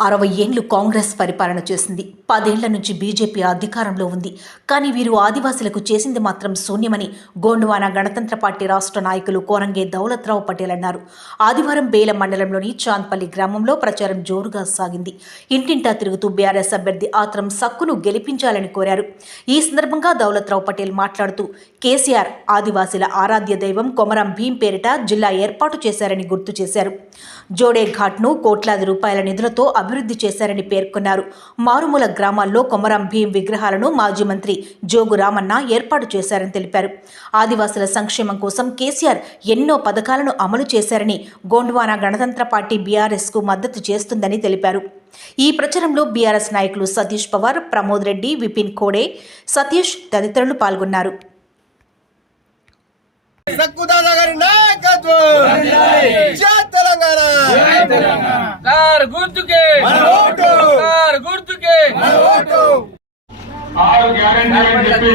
అరవై ఏండ్లు కాంగ్రెస్ పరిపాలన చేసింది. పదేళ్ళ నుంచి బీజేపీ అధికారంలో ఉంది. కానీ వీరు ఆదివాసులకు చేసింది మాత్రం శూన్యమని గోండువాన గణతంత్ర పార్టీ రాష్ట్ర నాయకులు కోరంగే దౌలత్రావు పటేల్ అన్నారు. ఆదివారం బేల మండలంలోని చాంద్పల్లి గ్రామంలో ప్రచారం జోరుగా సాగింది. ఇంటింటా తిరుగుతూ బీఆర్ఎస్ అభ్యర్థి ఆత్రం సక్కును గెలిపించాలని కోరారు. ఈ సందర్భంగా దౌలత్రావు పటేల్ మాట్లాడుతూ కేసీఆర్ ఆదివాసీల ఆరాధ్య దైవం కొమరం భీం పేరిట జిల్లా ఏర్పాటు చేశారని గుర్తు చేశారు. జోడే ఘాట్ను కోట్లాది రూపాయల నిధులతో అభివృద్ధి చేశారని పేర్కొన్నారు. మారుమూల గ్రామాల్లో కొమరం భీం విగ్రహాలను మాజీ మంత్రి జోగు రామన్న ఏర్పాటు చేశారని తెలిపారు. ఆదివాసుల సంక్షేమం కోసం కేసీఆర్ ఎన్నో పథకాలను అమలు చేశారని గోండ్వానా గణతంత్ర పార్టీ బీఆర్ఎస్కు మద్దతు చేస్తుందని తెలిపారు. ఈ ప్రచారంలో బీఆర్ఎస్ నాయకులు సతీష్ పవార్ ప్రమోద్ రెడ్డి విపిన్ కోడే సతీష్ తదితరులు పాల్గొన్నారు. సక్కుదాదా గారి నాయకత్వం! కార్ గుర్తుకే. కార్ గుర్తుకే. మన ఓటు. ఆరు గ్యారెంటీ అని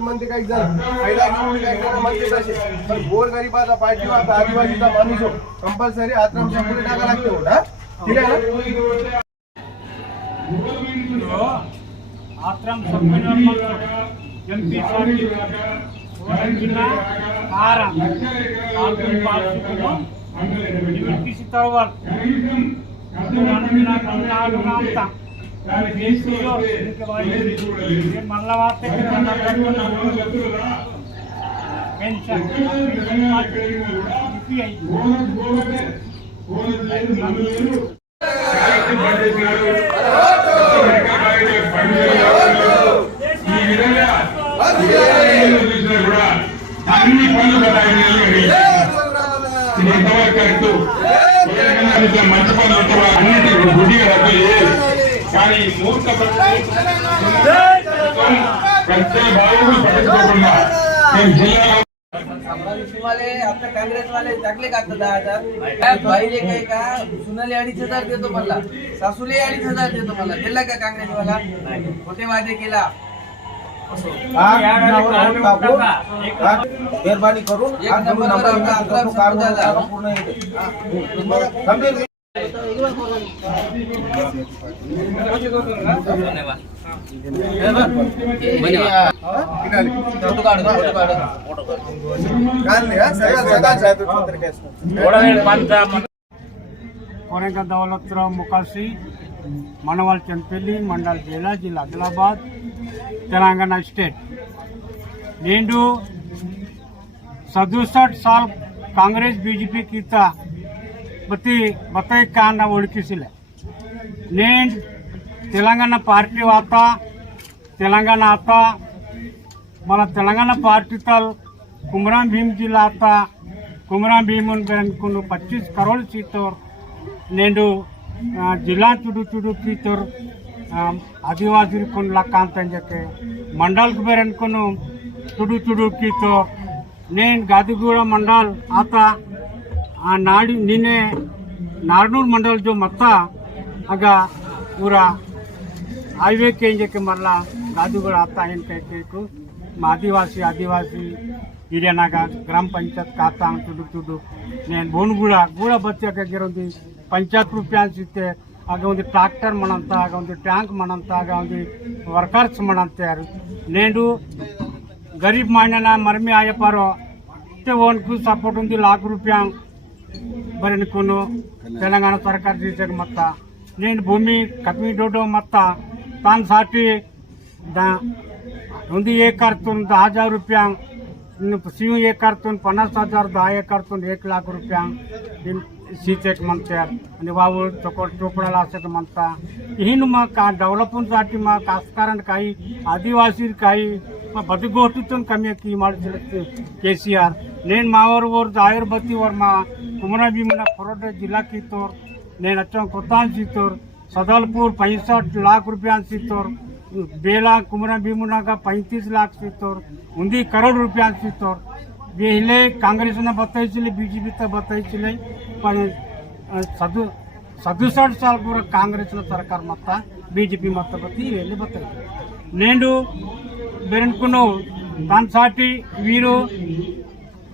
म्हणते काही जण पहिला घेऊन म्हणते गोर गरीबाचा पाठीव आता आदिवासीचा हो। कंपलसरी आत्रामच्या पुढे टाका लागते ठीक आहे ना ఆత్రం సభ్యులను ఎంపీ ఆర ఆత్రం పాల్గొను నివృత్తి తర్వాత మళ్ళా వార్త పెన్షన్ ఈ కరెక్ట్ ఇట్లా మంచి పనులు ఉంటే కూడా అన్నిటి గుడ్డిగా రద్దు చేయాలి కానీ ఈ మూర్ఖ ప్రభుత్వం ప్రతి బాబులు పట్టించుకోకుండా నేను జిల్లాలో वाले आपल्या काँग्रेस वाले टाकले का आता दहा हजार काय बाईले काही का सुनाले अडीच हजार देतो मला सासूले अडीच हजार देतो मला दिला का काँग्रेस वाला खोटे वादे केला મહેરબાની કરું આ નંબર આપણા અંતરનું કારણ પૂર્ણ ગંભીર કોને દોલતરામ મુકાસી మనవాళ్ళ చంపల్లి మండల జిల్లా జిల్లా ఆదిలాబాద్ తెలంగాణ స్టేట్. నేను సదుసట్ సాల్ కాంగ్రెస్ బీజేపీ కీత ప్రతి బతై కాన ఒడికిసిలే నేను తెలంగాణ పార్టీ వాత తెలంగాణ ఆత మన తెలంగాణ పార్టీ తల్ కుమరాం భీమ్ జిల్లా ఆత కుమరాం భీమున్ బ్యాంకు పచ్చిస్ కరోల్ సీతో నేను ಜಿಲ್ಲಾಂಚುಡು ಚುಡು ಪ್ರೀತರು ಆದಿವಾಸಿರ್ಕೊಂಡು ಲಕ್ಕ ಅಂತಂಜಕ್ಕೆ ಮಂಡಲ್ಗೆ ಬೇರೆ ಅನ್ಕೊಂಡು ತುಡು ತುಡು ಕೀತು ನೇನು ಗಾದಿಗೂಡ ಮಂಡಲ್ ಆತ ಆ ನಾಡಿ ನಿನ್ನೆ ನಾರ್ನೂರು ಮಂಡಲ್ ಜೊ ಮತ್ತ ಆಗ ಊರ ಹೈವೇ ಕೇಂಜಕ್ಕೆ ಮರಲ ಗಾದಿಗೂಡ ಆತ ಏನು ಕೈಕು ಆದಿವಾಸಿ ಆದಿವಾಸಿ ಹಿರಿಯನಾಗ ಗ್ರಾಮ ಪಂಚಾಯತ್ ಖಾತಾ ತುಡು ತುಡು ನೇನು ಬೋನ್ಗೂಡ ಗೂಡ ಬಚ್ಚಾಕಿರೋದು ಪಂಚಾಯತ್ ರೂಪಾಯಿ ಸಿಗ್ತೆ ಆಗ ఉంది ట్రాక్టర్ మనంత ಆಗ ఉంది ట్యాంక్ మనంత ಆಗ ఉంది వర్కర్స్ మనంత నేను గరీబ్ మాయన మరమి ఆయపారో ఓన్కు సపోర్ట్ ఉంది లాక్ రూపాయ బరనుకును తెలంగాణ సర్కార్ చేసాక మొత్త. నేను భూమి కమ్మి డోడో మొత్త. తాను సాటి ఉంది ఏ కర్తున్ దా హజార్ రూపాయ సీఎం ఏ కర్తున్ పన్నాస్ హజారు దా ఏ కర్తున్ ఏక లాక్ రూపాయ म्हणतात आणि वावळ चोकोट चोपडाला असं म्हणता हीन मग का डेव्हलपमेंटसाठी मग कास्तकारण काही आदिवासी काही ಬದುಕು ಕಮ್ಮಿ ಅಕ್ಕಿ ಮಾಡಿಸಿರುತ್ತೆ ಕೆ ಸಿ ಆರ್ నేను మా ఊరు ఊరు జాహిర్ బత్తి और మా कुमरा भीमना फरोड जिला की तौर నేను వచ్చాం కొత్తాన్ सीतोर सदलपुर पैंसठ लाख रुपया सीतोर बेला कुमरा भीमुना का पैंतीस लाख सीतोर उन्दी करोड़ रुपया सीतोर पहले कांग्रेस ने बताई बीजेपी तक बताई పని ಸದು ಸದುಸಾಡ್ ಸಾಲ ಕೂಡ ಕಾಂಗ್ರೆಸ್ನ ಸರ್ಕಾರ ಮತ್ತ ಬಿ ಜೆ ಪಿ ಮತ್ತ ಬತ್ತಿ ಇವೆಲ್ಲಿ ಬರ್ತದೆ దాని సాటి వీరు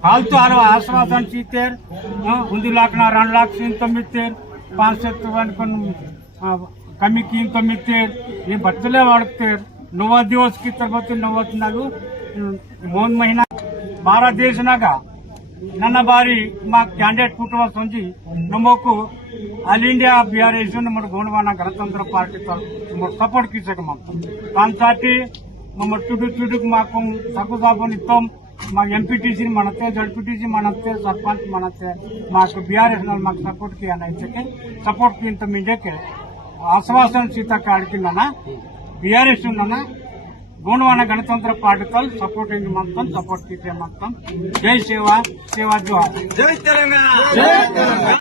కాల్తో అరవ ఆశ్వాసం చీతేర్ ఉంది లాక్న రెండు లాక్స్ తొమ్మితేర్ పాన్ సెత్తు అనుకుని కమ్మికి తొమ్మితేర్ ఈ బర్త్లే వాడుతారు. నవ్వ దివస్కి తర్వాత నవ్వుతున్నాడు మూడు మహిళ భారతదేశనాగా ನನ್ನ ಬಾರಿ ಮಾ ಕ್ಯಾಂಡಿಡೇಟ್ ಕುಟುಂಬ ಸಂಜಿ ನಮ್ಮಕು ಆಲ್ ಇಂಡಿಯಾ ಬಿಆರ್ ಎಸ್ ನಮ್ಮ ಗೋಣವಾನ ಗಣತಂತ್ರ ಪಾರ್ಟಿ ನಮ್ಮ ಸಪೋರ್ಟ್ ಕಿಸಕ ಮಾತ್ರ దానిసాటి మమ్మ చుట్టూ చుట్టూ మాకు సగ్గు సాబుని ఇస్తాం మాకు ఎంపీటీసీ మనతే జడ్పీటీసీ మనతే సర్పంచ్ మనతే మాకు బీఆర్ఎస్ మాకు సపోర్ట్ కి అయితే సపోర్ట్ కి ఇంత మీదకే ఆశ్వాసన సీత కాడికి నాన్న బీఆర్ఎస్ ఉన్నానా గోండవాన గణతంత్ర పార్టీతో సపోర్టింగ్ మొత్తం సపోర్ట్కి మొత్తం. జై సేవ సేవ జోహార్.